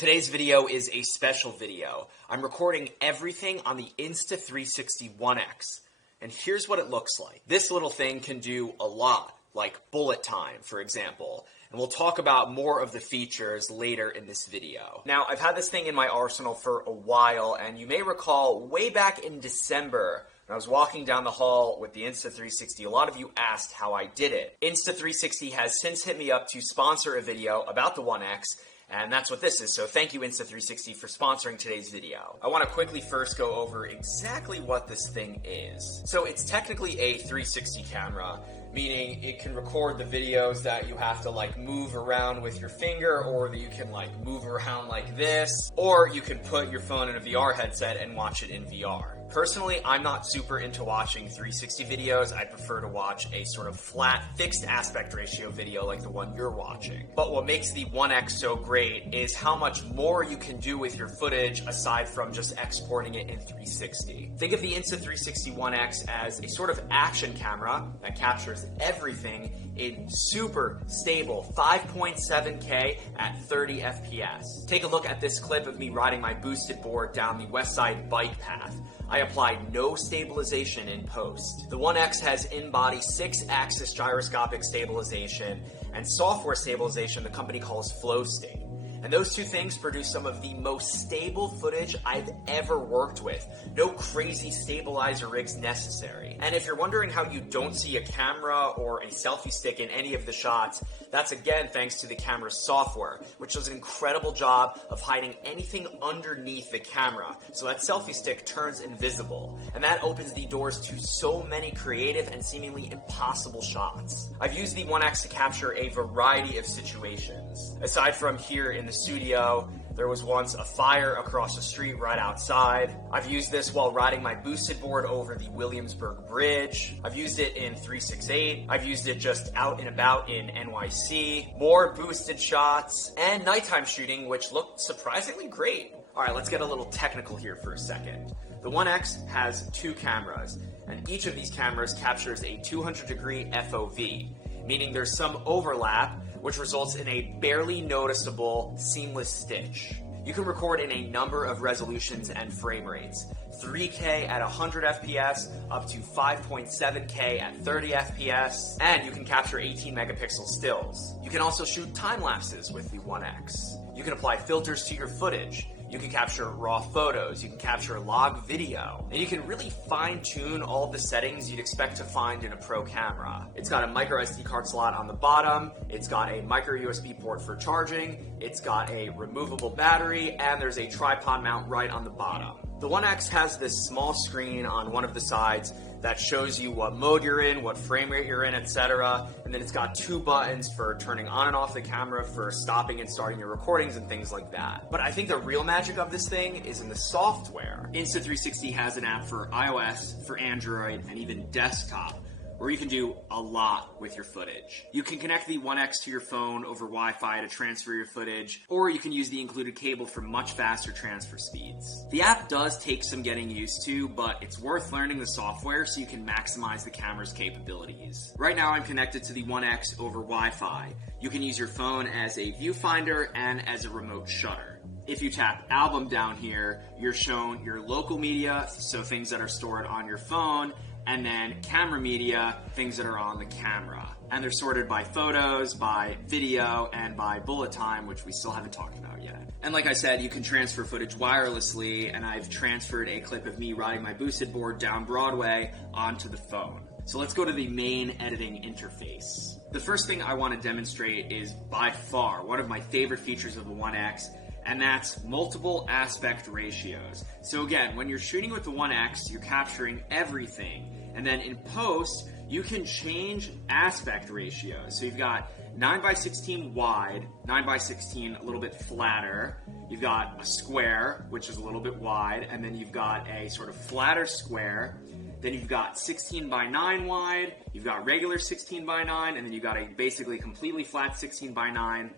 Today's video is a special video. I'm recording everything on the Insta360 ONE X. And here's what it looks like. This little thing can do a lot, like bullet time, for example. And we'll talk about more of the features later in this video. Now, I've had this thing in my arsenal for a while, and you may recall way back in December, when I was walking down the hall with the Insta360, a lot of you asked how I did it. Insta360 has since hit me up to sponsor a video about the ONE X, and that's what this is, so thank you Insta360 for sponsoring today's video. I want to quickly first go over exactly what this thing is. So it's technically a 360 camera, meaning it can record the videos that you have to like move around with your finger, or that you can like move around like this, or you can put your phone in a VR headset and watch it in VR. Personally, I'm not super into watching 360 videos. I prefer to watch a sort of flat, fixed aspect ratio video like the one you're watching. But what makes the ONE X so great is how much more you can do with your footage aside from just exporting it in 360. Think of the Insta360 ONE X as a sort of action camera that captures everything in super stable 5.7K at 30 FPS. Take a look at this clip of me riding my boosted board down the West Side bike path. I applied no stabilization in post. The ONE X has in-body 6-axis gyroscopic stabilization and software stabilization the company calls flow state. And those two things produce some of the most stable footage I've ever worked with. No crazy stabilizer rigs necessary. And if you're wondering how you don't see a camera or a selfie stick in any of the shots, that's again thanks to the camera's software, which does an incredible job of hiding anything underneath the camera, so that selfie stick turns invisible. And that opens the doors to so many creative and seemingly impossible shots. I've used the ONE X to capture a variety of situations. Aside from here in the studio, there was once a fire across the street right outside. I've used this while riding my boosted board over the Williamsburg Bridge. I've used it in 368. I've used it just out and about in NYC. More boosted shots and nighttime shooting, which looked surprisingly great. All right, let's get a little technical here for a second. The ONE X has two cameras, and each of these cameras captures a 200-degree FOV, meaning there's some overlap, which results in a barely noticeable, seamless stitch. You can record in a number of resolutions and frame rates. 3K at 100 FPS, up to 5.7K at 30 FPS, and you can capture 18 megapixel stills. You can also shoot time lapses with the ONE X. You can apply filters to your footage. You can capture raw photos, you can capture log video, and you can really fine-tune all the settings you'd expect to find in a pro camera. It's got a micro SD card slot on the bottom, it's got a micro USB port for charging, it's got a removable battery, and there's a tripod mount right on the bottom. The ONE X has this small screen on one of the sides that shows you what mode you're in, what frame rate you're in, etc. And then it's got two buttons for turning on and off the camera, for stopping and starting your recordings and things like that. But I think the real magic of this thing is in the software. Insta360 has an app for iOS, for Android, and even desktop, where you can do a lot with your footage. You can connect the ONE X to your phone over Wi-Fi to transfer your footage, or you can use the included cable for much faster transfer speeds. The app does take some getting used to, but it's worth learning the software so you can maximize the camera's capabilities. Right now I'm connected to the ONE X over Wi-Fi. You can use your phone as a viewfinder and as a remote shutter. If you tap album down here, you're shown your local media, so things that are stored on your phone, and then camera media, things that are on the camera. And they're sorted by photos, by video, and by bullet time, which we still haven't talked about yet. And like I said, you can transfer footage wirelessly, and I've transferred a clip of me riding my boosted board down Broadway onto the phone. So let's go to the main editing interface. The first thing I want to demonstrate is by far one of my favorite features of the ONE X, and that's multiple aspect ratios. So again, when you're shooting with the ONE X, you're capturing everything. And then in post, you can change aspect ratios. So you've got 9:16 wide, 9:16 a little bit flatter. You've got a square, which is a little bit wide, and then you've got a sort of flatter square. Then you've got 16:9 wide, you've got regular 16:9, and then you've got a basically completely flat 16:9.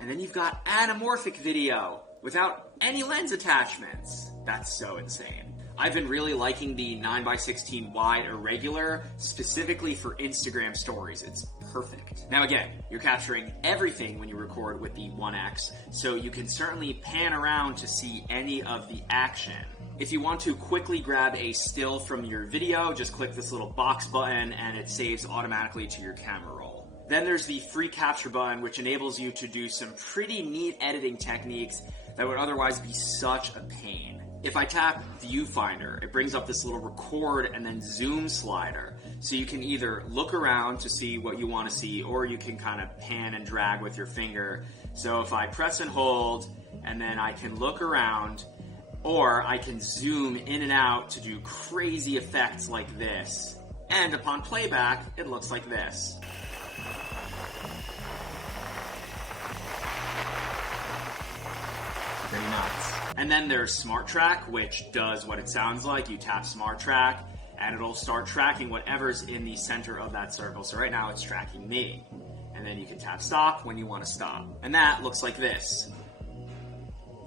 And then you've got anamorphic video without any lens attachments. That's so insane. I've been really liking the 9:16 wide irregular, specifically for Instagram stories. It's perfect. Now again, you're capturing everything when you record with the One X, so you can certainly pan around to see any of the action. If you want to quickly grab a still from your video, just click this little box button and it saves automatically to your camera roll. Then there's the free capture button, which enables you to do some pretty neat editing techniques that would otherwise be such a pain. If I tap Viewfinder, it brings up this little record and then zoom slider. So you can either look around to see what you want to see, or you can kind of pan and drag with your finger. So if I press and hold, and then I can look around, or I can zoom in and out to do crazy effects like this. And upon playback, it looks like this. Pretty nuts. And then there's Smart Track, which does what it sounds like. You tap Smart Track, and it'll start tracking whatever's in the center of that circle. So right now it's tracking me. And then you can tap Stop when you want to stop. And that looks like this.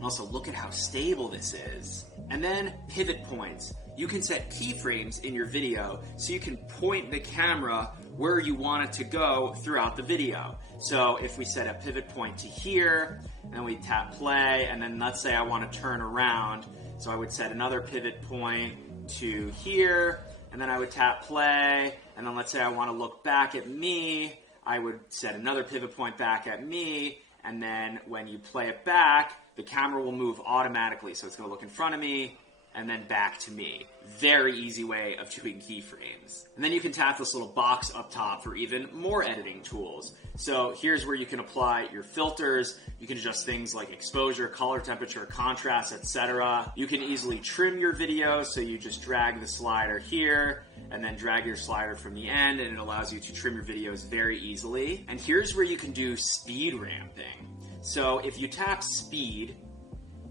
Also, look at how stable this is. And then pivot points. You can set keyframes in your video so you can point the camera where you want it to go throughout the video. So if we set a pivot point to here, and then we tap play, and then let's say I want to turn around, so I would set another pivot point to here, and then I would tap play, and then let's say I want to look back at me, I would set another pivot point back at me, and then when you play it back, the camera will move automatically. So it's going to look in front of me and then back to me. Very easy way of doing keyframes. And then you can tap this little box up top for even more editing tools. So here's where you can apply your filters. You can adjust things like exposure, color temperature, contrast, etc. You can easily trim your video, so you just drag the slider here and then drag your slider from the end, and it allows you to trim your videos very easily. And here's where you can do speed ramping. So if you tap speed,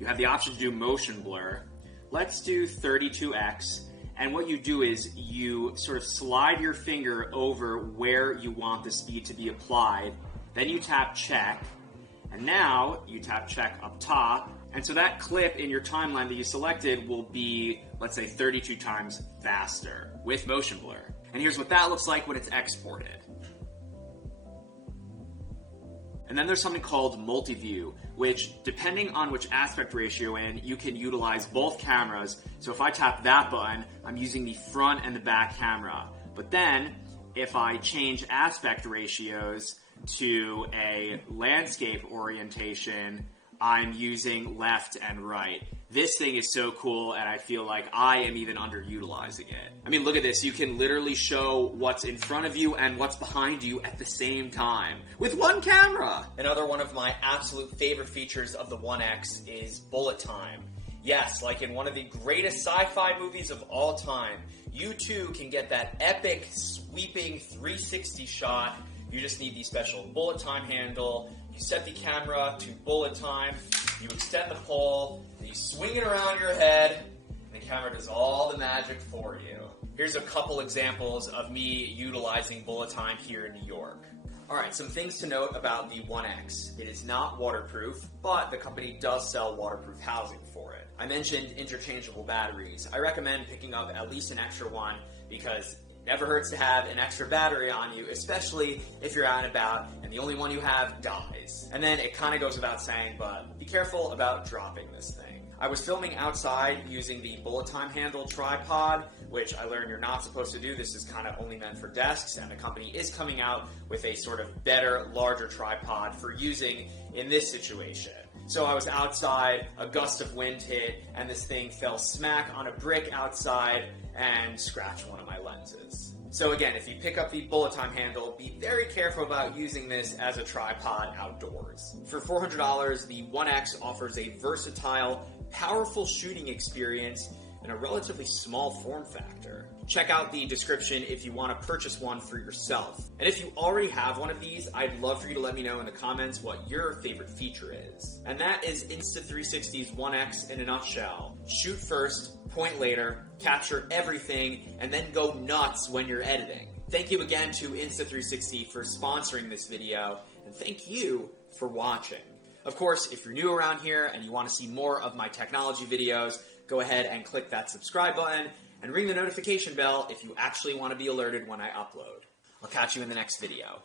you have the option to do motion blur. Let's do 32x. And what you do is you sort of slide your finger over where you want the speed to be applied. Then you tap check. And now you tap check up top. And so that clip in your timeline that you selected will be, let's say, 32 times faster with motion blur. And here's what that looks like when it's exported. And then there's something called multi-view, which depending on which aspect ratio you can utilize both cameras. So if I tap that button, I'm using the front and the back camera. But then if I change aspect ratios to a landscape orientation, I'm using left and right. This thing is so cool, and I feel like I am even underutilizing it. I mean, look at this. You can literally show what's in front of you and what's behind you at the same time with one camera. Another one of my absolute favorite features of the One X is bullet time. Yes, like in one of the greatest sci-fi movies of all time, you too can get that epic, sweeping 360 shot. You just need the special bullet time handle. You set the camera to bullet time, you extend the pole, and you swing it around your head, and the camera does all the magic for you. Here's a couple examples of me utilizing bullet time here in New York. Alright, some things to note about the One X. It is not waterproof, but the company does sell waterproof housing for it. I mentioned interchangeable batteries. I recommend picking up at least an extra one because it never hurts to have an extra battery on you, especially if you're out and about and the only one you have dies. And then it kind of goes without saying, but be careful about dropping this thing. I was filming outside using the bullet time handle tripod, which I learned you're not supposed to do. This is kind of only meant for desks, and the company is coming out with a sort of better, larger tripod for using in this situation. So I was outside, a gust of wind hit, and this thing fell smack on a brick outside and scratched one of my lenses. So again, if you pick up the bullet time handle, be very careful about using this as a tripod outdoors. For $400, the One X offers a versatile, powerful shooting experience in a relatively small form factor. Check out the description if you want to purchase one for yourself. And if you already have one of these, I'd love for you to let me know in the comments what your favorite feature is. And that is Insta360's One X in a nutshell. Shoot first, point later, capture everything, and then go nuts when you're editing. Thank you again to Insta360 for sponsoring this video, and thank you for watching. Of course, if you're new around here and you want to see more of my technology videos, go ahead and click that subscribe button and ring the notification bell if you actually want to be alerted when I upload. I'll catch you in the next video.